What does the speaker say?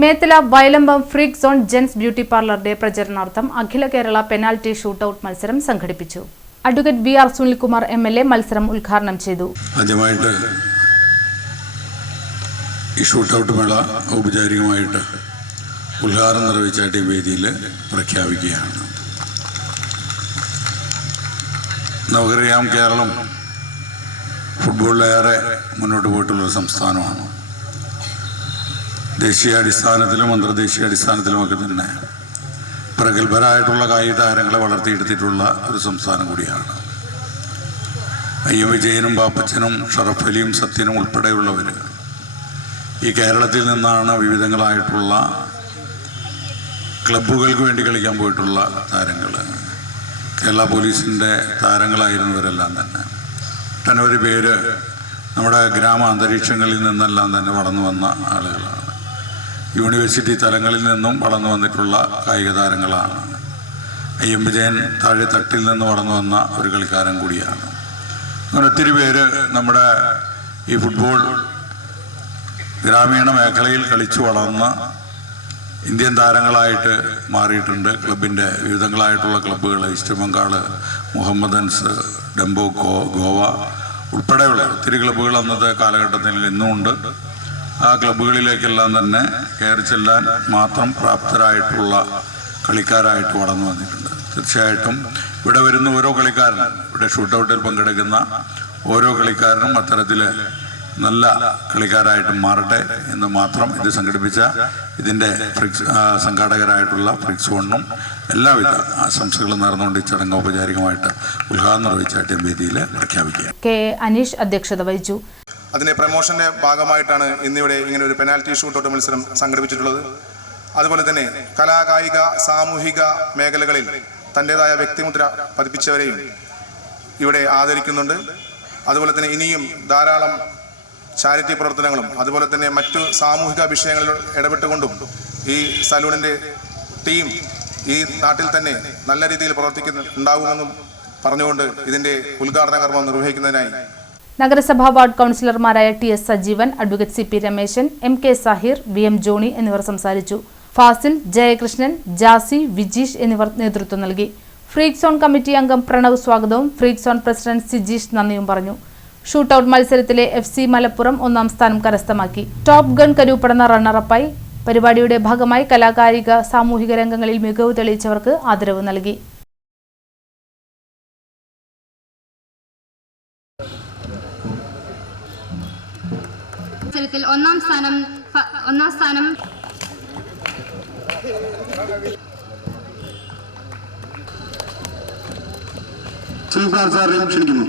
Methala Vayalambam freak zone gents beauty പാർലറുടെ പ്രചരണാർത്ഥം അഖില കേരള പെനാൽറ്റി ഷൂട്ടൌട്ട് മത്സരം സംഘടിപ്പിച്ചു. Advocate V R Sunilkumar MLA മത്സരം ഉദ്ഘാടനം ചെയ്തു. ആദ്യമായിട്ട് ഈ ഷൂട്ടൌട്ട് മേള ഔപചാരികമായിട്ട് ഉദ്ഘാടനം നിർവഹിച്ചായിട്ട് ഈ വേദിയിൽ പ്രഖ്യാപിക്കുകയാണ്. നമുക്കറിയാം, കേരളം ഫുട്ബോളിലേറെ മുന്നോട്ട് പോയിട്ടുള്ളൊരു സംസ്ഥാനമാണ്. ദേശീയാടിസ്ഥാനത്തിലും അന്തർദേശീയ അടിസ്ഥാനത്തിലുമൊക്കെ തന്നെ പ്രഗത്ഭരായിട്ടുള്ള കായിക താരങ്ങളെ വളർത്തിയെടുത്തിട്ടുള്ള ഒരു സംസ്ഥാനം കൂടിയാണ്. വിജയനും പാപ്പച്ചനും ഷറഫ് അലിയും സത്യനും ഉൾപ്പെടെയുള്ളവർ ഈ കേരളത്തിൽ നിന്നാണ് വിവിധങ്ങളായിട്ടുള്ള ക്ലബ്ബുകൾക്ക് വേണ്ടി കളിക്കാൻ പോയിട്ടുള്ള താരങ്ങൾ. കേരള പോലീസിൻ്റെ താരങ്ങളായിരുന്നവരെല്ലാം തന്നെ ഒട്ടനവധി പേര് നമ്മുടെ ഗ്രാമ അന്തരീക്ഷങ്ങളിൽ നിന്നെല്ലാം തന്നെ വളർന്നു വന്ന ആളുകളാണ്. യൂണിവേഴ്സിറ്റി തലങ്ങളിൽ നിന്നും വളർന്നു വന്നിട്ടുള്ള കായിക താരങ്ങളാണ്. വിജയൻ താഴെ തട്ടിൽ നിന്ന് വളർന്നു വന്ന ഒരു കളിക്കാരൻ കൂടിയാണ്. അങ്ങനെ ഒത്തിരി പേര് നമ്മുടെ ഈ ഫുട്ബോൾ ഗ്രാമീണ മേഖലയിൽ കളിച്ചു വളർന്ന് ഇന്ത്യൻ താരങ്ങളായിട്ട് മാറിയിട്ടുണ്ട്. ക്ലബിൻ്റെ വിവിധങ്ങളായിട്ടുള്ള ക്ലബ്ബുകൾ, ഈസ്റ്റ് ബംഗാൾ, മുഹമ്മദൻസ്, ഡംബോ, ഗോവ ഉൾപ്പെടെയുള്ള ഒത്തിരി ക്ലബ്ബുകൾ അന്നത്തെ കാലഘട്ടത്തിൽ ഇന്നുമുണ്ട്. ആ ക്ലബ്ബുകളിലേക്കെല്ലാം തന്നെ കയറി ചെല്ലാൻ മാത്രം പ്രാപ്തരായിട്ടുള്ള കളിക്കാരായിട്ട് വളർന്നു വന്നിട്ടുണ്ട്. തീർച്ചയായിട്ടും ഇവിടെ വരുന്ന ഓരോ കളിക്കാരനും, ഇവിടെ ഷൂട്ടൗട്ടിൽ പങ്കെടുക്കുന്ന ഓരോ കളിക്കാരനും അത്തരത്തിൽ നല്ല കളിക്കാരായിട്ട് മാറട്ടെ എന്ന് മാത്രം ഇത് സംഘടിപ്പിച്ച ഇതിൻ്റെ സംഘാടകരായിട്ടുള്ള ഫ്രിക്സ് സോണിനും എല്ലാവിധ ആശംസകളും നേർന്നുകൊണ്ട് ഈ ചടങ്ങ് ഔപചാരികമായിട്ട് ഉദ്ഘാടനം നിർവഹിച്ചായിട്ട് വേദിയിൽ പ്രഖ്യാപിക്കുക. കെ അനീഷ് അധ്യക്ഷത വഹിച്ചു. അതിൻ്റെ പ്രമോഷൻ്റെ ഭാഗമായിട്ടാണ് ഇന്നിവിടെ ഇങ്ങനെ ഒരു പെനാൽറ്റി ഷൂട്ടൗട്ട് മത്സരം സംഘടിപ്പിച്ചിട്ടുള്ളത്. അതുപോലെ തന്നെ കലാകായിക സാമൂഹിക മേഖലകളിൽ തൻ്റെതായ വ്യക്തിമുദ്ര പതിപ്പിച്ചവരെയും ഇവിടെ ആദരിക്കുന്നുണ്ട്. അതുപോലെ തന്നെ ഇനിയും ധാരാളം ചാരിറ്റി പ്രവർത്തനങ്ങളും അതുപോലെ തന്നെ മറ്റു സാമൂഹിക വിഷയങ്ങളിൽ ഇടപെട്ടുകൊണ്ടും ഈ സലൂണിൻ്റെ ടീം ഈ നാട്ടിൽ തന്നെ നല്ല രീതിയിൽ പ്രവർത്തിക്കുന്നുണ്ടാകുമെന്നും പറഞ്ഞുകൊണ്ട് ഇതിൻ്റെ ഉദ്ഘാടന കർമ്മം നിർവഹിക്കുന്നതിനായി നഗരസഭാ വാർഡ് കൗൺസിലർമാരായ TS Sajeevan, advocate CP Rameshan, MK Sahir, VM Johny എന്നിവർ സംസാരിച്ചു. ഫാസിൽ, ജയകൃഷ്ണൻ, ജാസി, വിജീഷ് എന്നിവർ നേതൃത്വം നൽകി. ഫ്രീക്ക് സോൺ കമ്മിറ്റി അംഗം പ്രണവ് സ്വാഗതവും ഫ്രീക്ക് സോൺ പ്രസിഡന്റ് സിജീഷ് നന്ദിയും പറഞ്ഞു. ഷൂട്ടൌട്ട് മത്സരത്തിലെ FC മലപ്പുറം 1ാം സ്ഥാനം കരസ്ഥമാക്കി. ടോപ്പ് ഗൺ കരൂപ്പടന്ന റണ്ണറപ്പായി. പരിപാടിയുടെ ഭാഗമായി കലാകായിക സാമൂഹിക രംഗങ്ങളിൽ മികവ് തെളിയിച്ചവർക്ക് ആദരവ് നൽകി. ഒന്നാം സ്ഥാനം ക്ഷണിക്കുന്നു.